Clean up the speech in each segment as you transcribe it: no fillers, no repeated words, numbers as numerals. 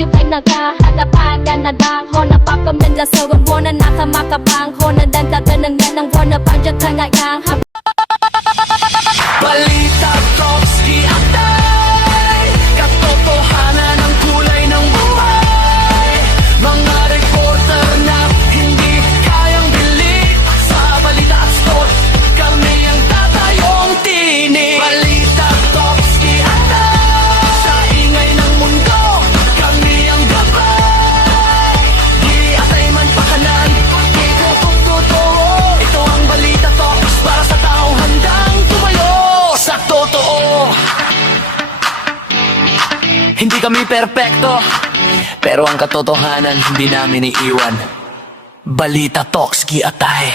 yung ay nagahadapagan na dahon napapamdan la sa wangwona nakamakabangho na dandaganan nga ng wana panjat kangayang Balita Tokski Atay, katotohanan ng kulay ng buhay. Mga reporter na hindi kayang bili sa balita at sport, kami ang tatayong tinig. Balita Tokski Atay, sa ingay ng mundo, kami ang gabay. Di atay man pakanan, di totoo. Ito ang Balita Talks para sa taong handang tumayo sa totoo. Hindi kami perpekto, pero ang katotohanan hindi namin iiwan. Balita Tokski Atay.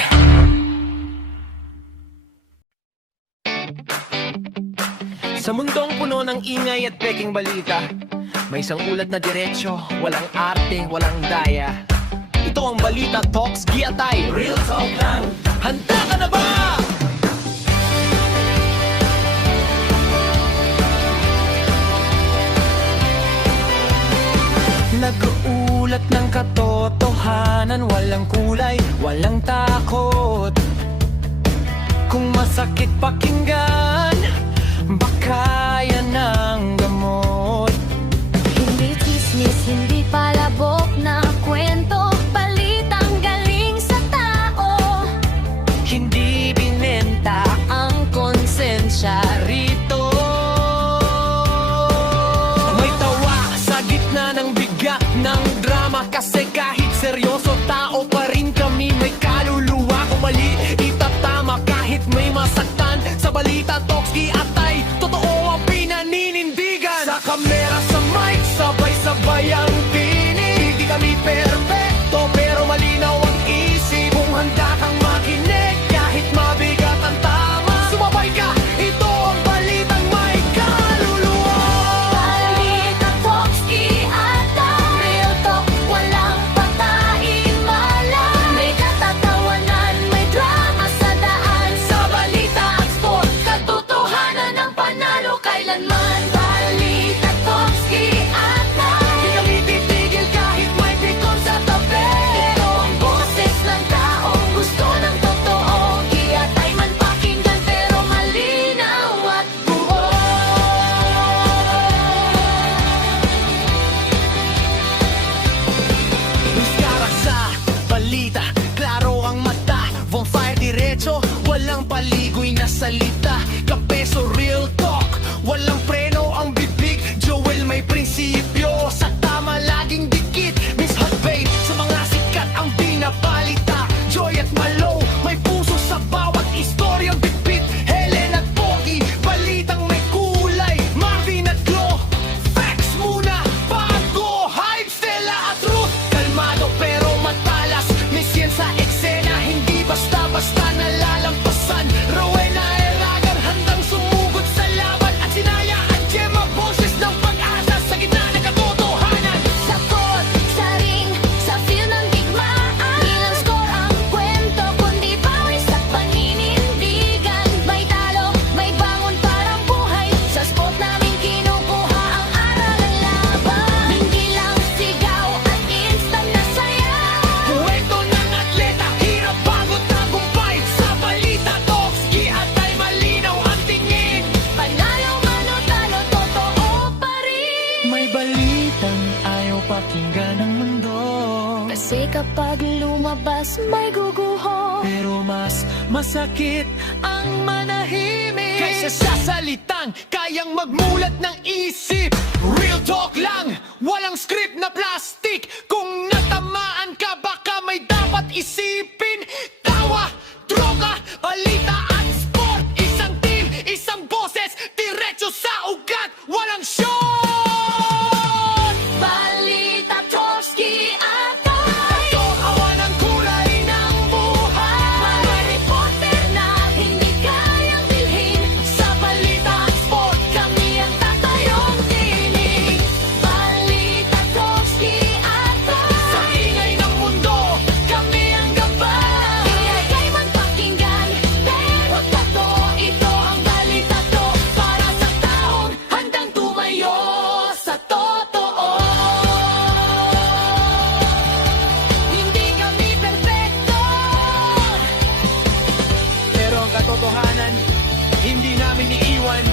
Sa mundong puno ng ingay at peking balita, may isang ulat na diretsyo, walang arte, walang daya. Ito ang Balita Tokski Atay. Real talk lang. Handa ka na ba? Nag-uulat ng katotohanan, walang kulay, walang takot. Kung masakit pakinggan, baka yan ang gamot. Hindi chismis, hindi palabok na kwento, balitang galing sa tao. Hindi binenta Ang konsensya rito. May tawa sa gitna ng bigat ng drama, kasi kahit seryoso tao pa rin kami. May kaluluwa, kung mali itatama kahit may masaktan. Sa Balita Tokski Atay, totoo ang pinaninindigan. Sa kamera, sa mic, sabay-sabay ang tinig. Hindi kami perfecto, pero malinaw ang isip. Kung handa kang makinig, kahit mabigat ang tama, sumabay ka, ito ang balitang may kaluluwa. Balita Tokski Atay, real talk, walang patahimala. May katatawanan, may drama sa daan. Sa balita at sport, katotohanan ng panalo kailanman. Balita Tokski Atay, Di kami titigil kahit may pikon sa tabi. ito ang boses ng taong gusto ng totoo. Iatay man pakinggan pero malinaw at buo. Iskara sa balita, klaro ang mata. Bonfire diretso, walang paligoy na salita. Kapeso real talk, walang preno ang bibig. Joel may prinsipyo, sa tama laging dikit. Miss Hotbait, sa mga sikat ang binabalita. Joy at Malo, may puso sa bawat istoryang bitbit. Helen at Pogi, balitang may kulay. Marvin at Glo, facts muna bago hype. Stella at Ruth, kalmado pero matalas. May siyensa eksena, hindi basta-basta nalalampasan. Rowena Eragan, handang sumugod sa laban. At Sinaya at Gemma, boses ng pag-asa sa gitna ng katotohanan. Sakot, sa ring, sa field ng digmaan. Ilang score ang kwento, kundi pawis at paninindigan. May talo, may bangon parang buhay. Sa spot namin kinukuha ang aral ng laban. Hindi lang sigaw at instant na saya. Kwento ng atleta, hirap bago tagumpay. Sa Balita Tokski Atay, malinaw ang tingin. Panalo man o talo, totoo pa rin. May balitang ayaw pakinggan ng mundo, Kasi kapag lumabas, may guguho. pero mas masakit ang manahimik kaysa sa salitang kayang magmulat ng isip. Real talk lang, walang script na plastic. Kung natamaan ka, baka may dapat isipin. Tawa, droga, balita at sport. Isang team, isang boses, diretso sa ugat, walang shot. Balita Tokski Atay, Kawa ng kulay ng buhay. mga reporter na hindi kayang bilhin. Sa balita at sport, kami ang tatayong tinig. Balita Tokski Atay, Sa ingay ng mundo, kami ang gabay. Hindi namin iiwan